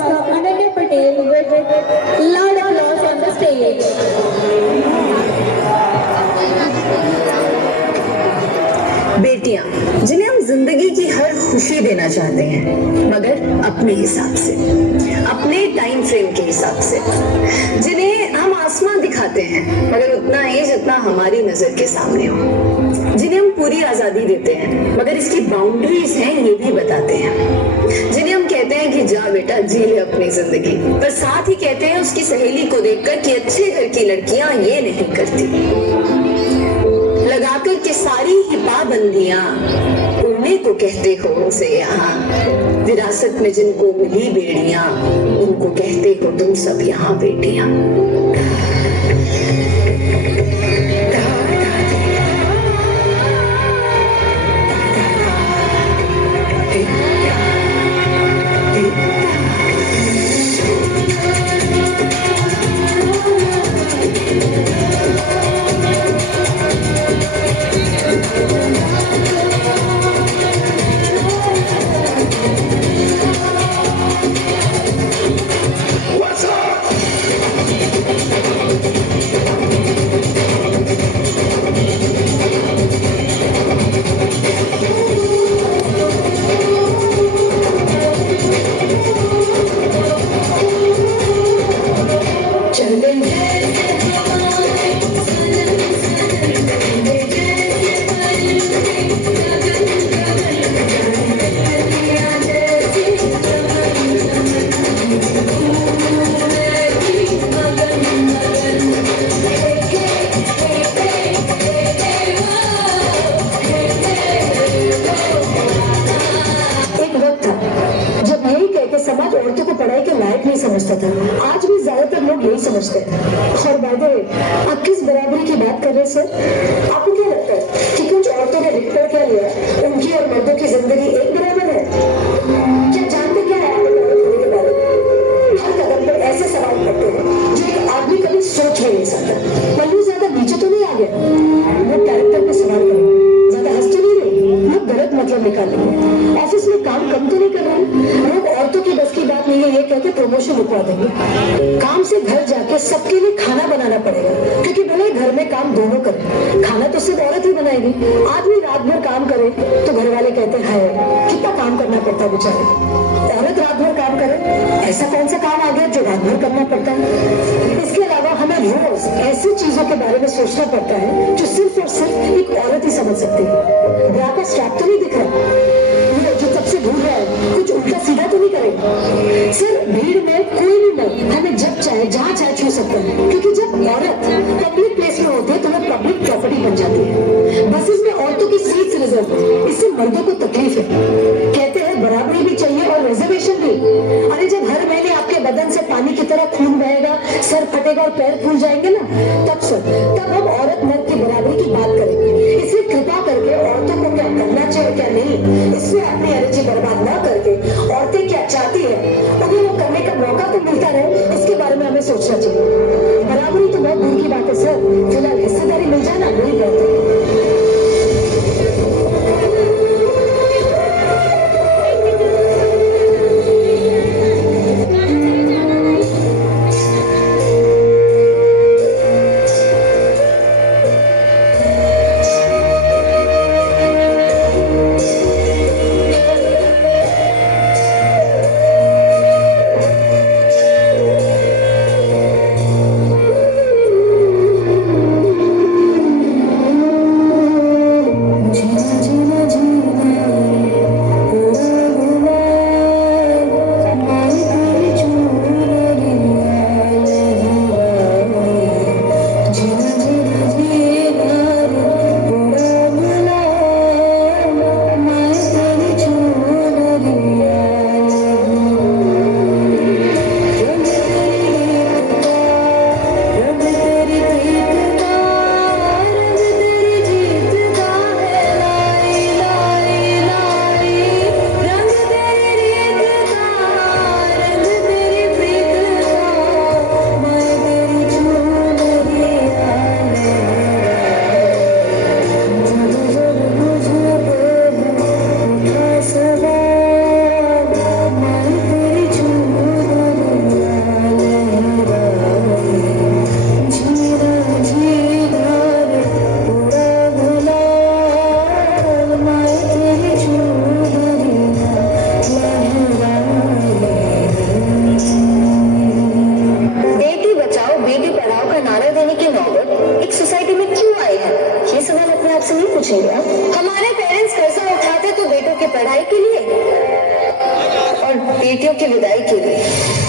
Master Ananya Patel with loud applause on the stage. बेटियां जिन्हें हम जिंदगी की हर खुशी देना चाहते हैं मगर अपने हिसाब से, अपने टाइम फ्रेम के हिसाब से, जिन्हें हम आसमान दिखाते हैं मगर उतना ही जितना हमारी नजर के सामने हो, जिन्हें हम पूरी आजादी देते हैं मगर इसकी बाउंड्रीज हैं ये भी बताते हैं, जिन्हें हम कहते हैं कि जा बेटा जी ले अपनी जिंदगी, पर साथ ही कहते हैं उसकी सहेली को देखकर कि अच्छे घर की लड़कियां ये नहीं करती, लगाकर के सारी ही पाबंदियां उन्हें को कहते हो उनसे यहाँ, विरासत में जिनको मिली बेड़ियां उनको कहते हो तुम सब यहाँ बेटियां। समाज औरतों को पढ़ाई के लायक नहीं समझता था, आज भी ज्यादातर लोग यही समझते हैं। और बाय द वे, आप किस बराबरी की बात कर रहे हैं सर? आपको क्या लगता है कि कुछ औरतों ने लिख कर क्या लिया, उनकी और मर्दों की जिंदगी एक बराबर है? क्या जानते क्या है आप के बारे में? हर कदम पर ऐसे सवाल करते हैं जो एक आदमी कभी सोच भी नहीं सकता। पल्लू ज्यादा नीचे तो नहीं आ गया? वो कैरेक्टर पे सवाल करें, ज्यादा हंस तो नहीं रही, लोग गलत मतलब निकाल लेंगे। ऑफिस में काम कम तो नहीं कर रहे, लोग औरतों की बस की बात नहीं है ये कहते प्रमोशन रुकवा देंगे। काम से घर जाके सबके लिए खाना बनाना पड़ेगा, क्योंकि भले घर में काम दोनों करें, खाना तो सिर्फ औरत ही बनाएगी। आदमी रात भर काम करे तो घर वाले कहते हैं कितना काम करना पड़ता है बेचारे। औरत रात भर काम करे, ऐसा कौन सा काम आ गया जो रात भर करना पड़ता है? इसके अलावा हमें रोज ऐसी चीजों के बारे में सोचना पड़ता है जो सिर्फ और सिर्फ एक औरत ही समझ सकती है। ब्रा का स्ट्रैप तो नहीं दिख रहा, जो सबसे दूर रहा है कुछ उल्टा सीधा तो नहीं करेगा। सिर्फ भीड़ में कोई भी मर्द हमें जब चाहे जहाँ चाहे छू सकता है, क्योंकि जब औरत पब्लिक प्लेस में होती है तो वह पब्लिक प्रॉपर्टी बन जाती है। बसेस में औरतों की सीट्स रिजर्व है, इससे मर्दों को तकलीफ है। कहते हैं बराबरी भी चाहिए और रिजर्वेशन भी। अरे जब हर महीने आपके बदन से पानी की तरह खून बहेगा, सर फटेगा और पैर फूल जाएंगे ना, तब हम औरत मर्द की बराबरी की बात करेंगे। इसलिए कृपा करके औरतों को क्या करना चाहिए क्या नहीं, इसमें अपनी एनर्जी बर्बाद ना करके औरतें क्या चाहती है उन्हें वो करने का मौका तो मिलता रहे, इसके बारे में हमें सोचना चाहिए। बराबरी तो बहुत दूर की बात है सर, फिलहाल हिस्सेदारी मिल जाए ना वही बहुत है। बेटियों की विदाई की गई।